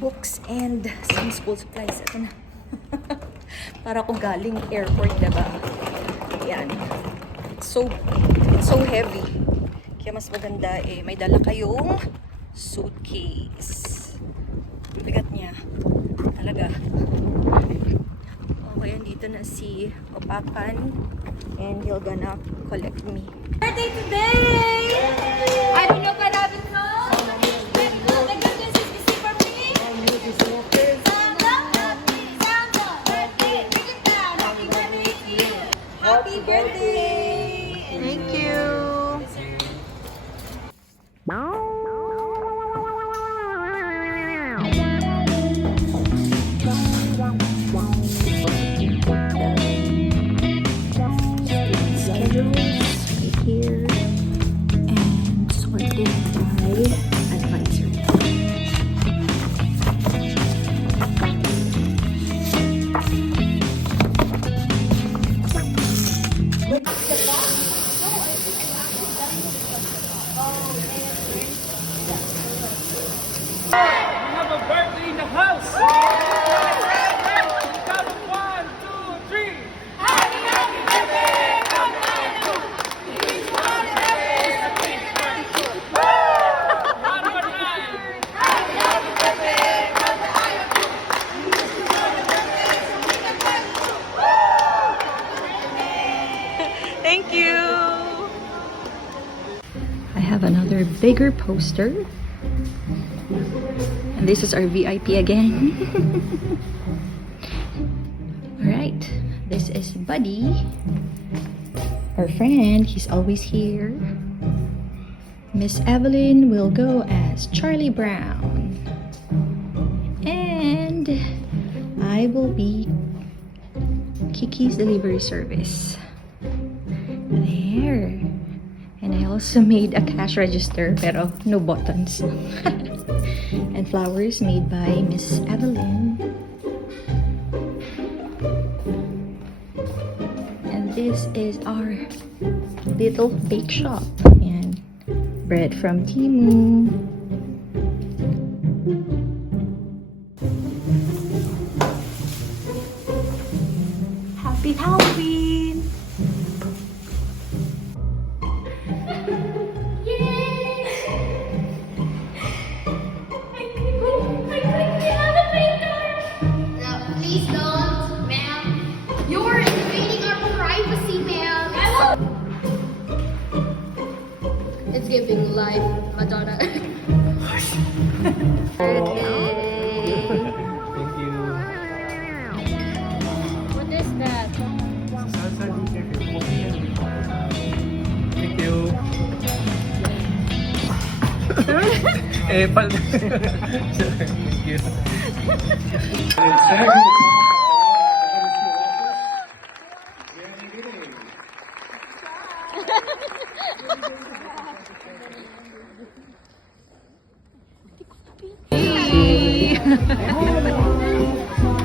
books and some school supplies. Ito na. Para akong galing airport, diba? Yan. So heavy. Kaya mas maganda may dala kayong suitcase. Bigat niya. Talaga. Okay, dito na si Opakan and he'll gonna collect me. Birthday today! I don't know what happened to the goodness is busy for me. Santa, birthday, bring it down. Happy birthday to you. Happy birthday! Thank you. Here and sorted by advisor. We have a birthday in the house! Count of 1, 2, 3! One more time! Thank you. I have another bigger poster. And this is our VIP again. Alright, this is Buddy, our friend. He's always here. Miss Evelyn will go as Charlie Brown. And I will be Kiki's delivery service. There. And I also made a cash register, pero no buttons. And flowers made by Miss Evelyn. And this is our little bake shop. And bread from Timu. Happy Halloween! Please don't, ma'am. You're invading our privacy, ma'am. It's giving life, Madonna. Thank you. What is that? Thank you. Thank you.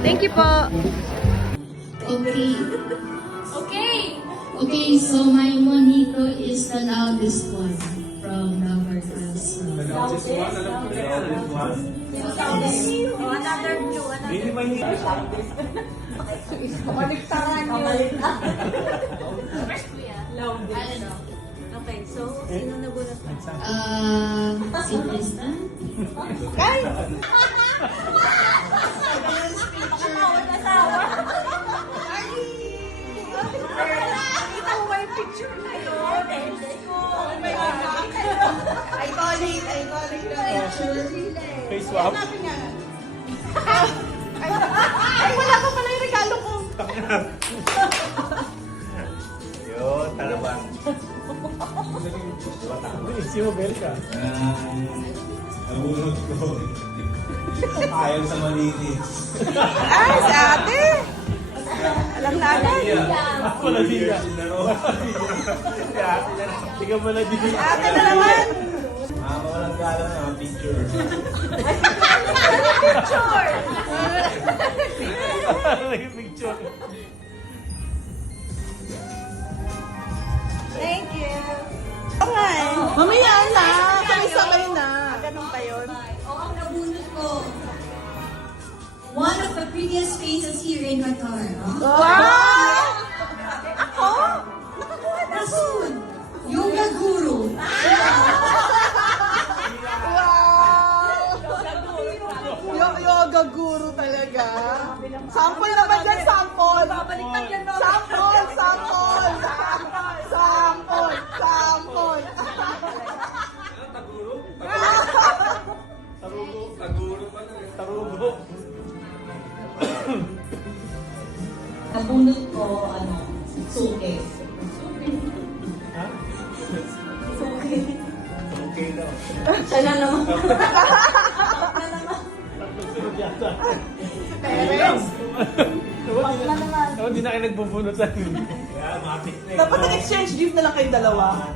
Thank you po. Okay. Okay. Okay, so my monito is the loudest one from the class. Another view, I don't know. Okay, so sino nagulat? Si Tristan. Kita mo ba yung picture na yun? Oh my God. Iconic na picture. Face swap. Ay, wala pa pala yung regalo ko. Yun, talaban. Si Mabel ka. Nabunod ko. Ayaw sa malinis. Ay, si ate! Alam na agad. Wala diya. Hindi ka pala diya. Ate na naman! Walang gala na, picture. Picture! Picture. Thank you! Okay. Mamaya na! Sabay-sabay na! Ganun pa yun? Oo, ang nabunot ko. prettiest faces here in Qatar. Huh? Wow! Ako? Rasul, yoga guru. Yoga guru talaga. Sample naman dyan, sample. Sample, sample. Sample, sample. Tarugo. Nabunot ko, suke. Ha? Okay daw. Sana naman. Sunod yata. Parents! Dapat di na kayo nagbubunutan. Kaya matik na Dapat nag-exchange gift na lang kayong dalawa.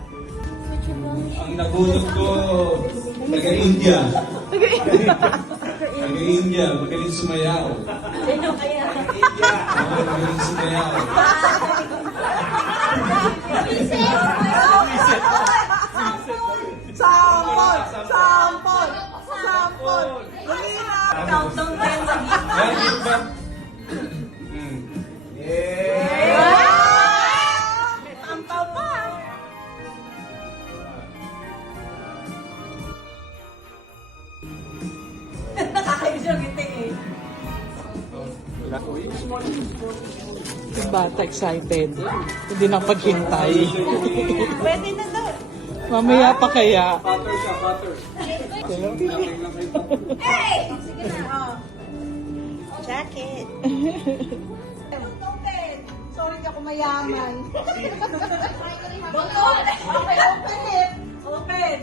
Ang nabunot ko, taga-India. Taga-India, magaling sumayaw. Magaling sumayaw. Sample, sample, sample. Dali na. Countdown 10 sa gift. Yan, yun ba? Yeah! Tampaw pa. Nakakainis yung giting eh. Yung bata excited. Hindi na paghintay. Pwede na daw. Mamaya pa kaya. Butter siya, butter. Hey! Sige na, oh. Jacket. Sorry ka kung mayaman. Buntot! Okay, open it. Open.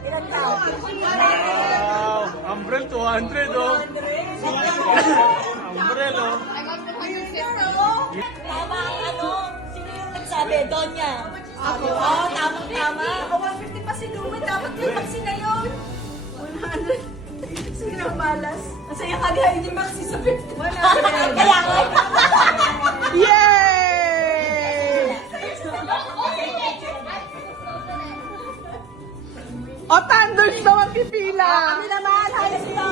Ilan tao? Wow! Umbrel 200 oh! Umbrel oh! Tama ang ano? Sino yung nagsabi? Donya. Ako? Oo, tamang-tama. 150 pa si Lumen. Dapat yung vaccine na yun. 100. Sige na, malas. Masaya ka nga, hindi vaccine sa 50. Wala. Kaya nga. Yay! O, Thunders naman pipila. Kami naman, hayas ito.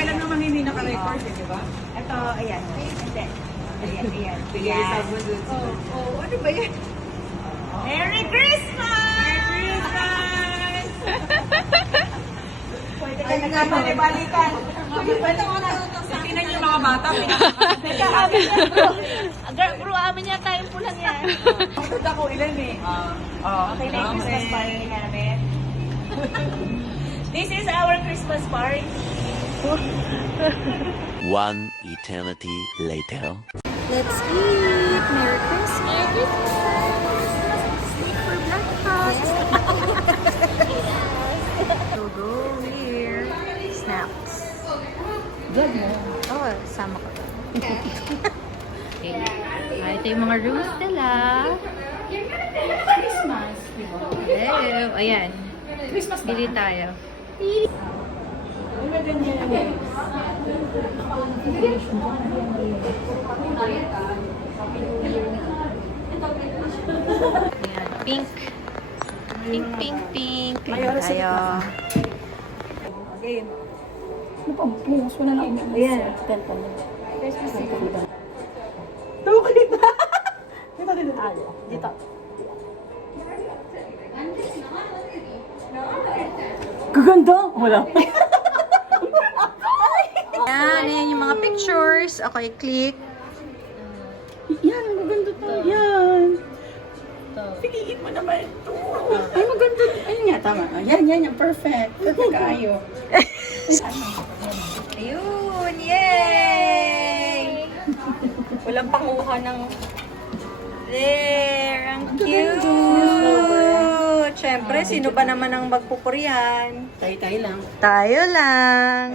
Kailan naman hindi naka-record, di ba? Ito, ayan. Hindi. Ayan, ayan. Bigay sa mo dun. Oh, ano ba yan? Merry Christmas! Merry Christmas! Pwede ka nagkabali-balikan. Pwede ko na. Tingnan niyo yung mga bata. Bro, amin niya tayong pulang yan. Ang ako ilan eh. Okay na yung Christmas party namin. This is our Christmas party. One eternity later. Let's eat! Merry Christmas! Merry Christmas! Sleep for breakfast! Go here! Snacks. Good mo? Oo, sama ka ba? Okay. Ito yung mga rooms nila. Christmas. Hello. Ayan. Christmas bili tayo. Ayan. Pink. Pink, pink, pink. Tayo. Game. Ayan. Dito. Gaganda! Wala. Ayan yung mga pictures. Okay, click. Yan, maganda to. Yan. Piliin mo naman ito. Ay, maganda. Ayun nga, tama. Yan, yan, yan. Perfect. Perfect kayo. Ayun! Yay! Walang panguha ng There! Ang ganda. cute! Siyempre, sino ba naman ang magpupurihan? Tayo lang. Tayo lang.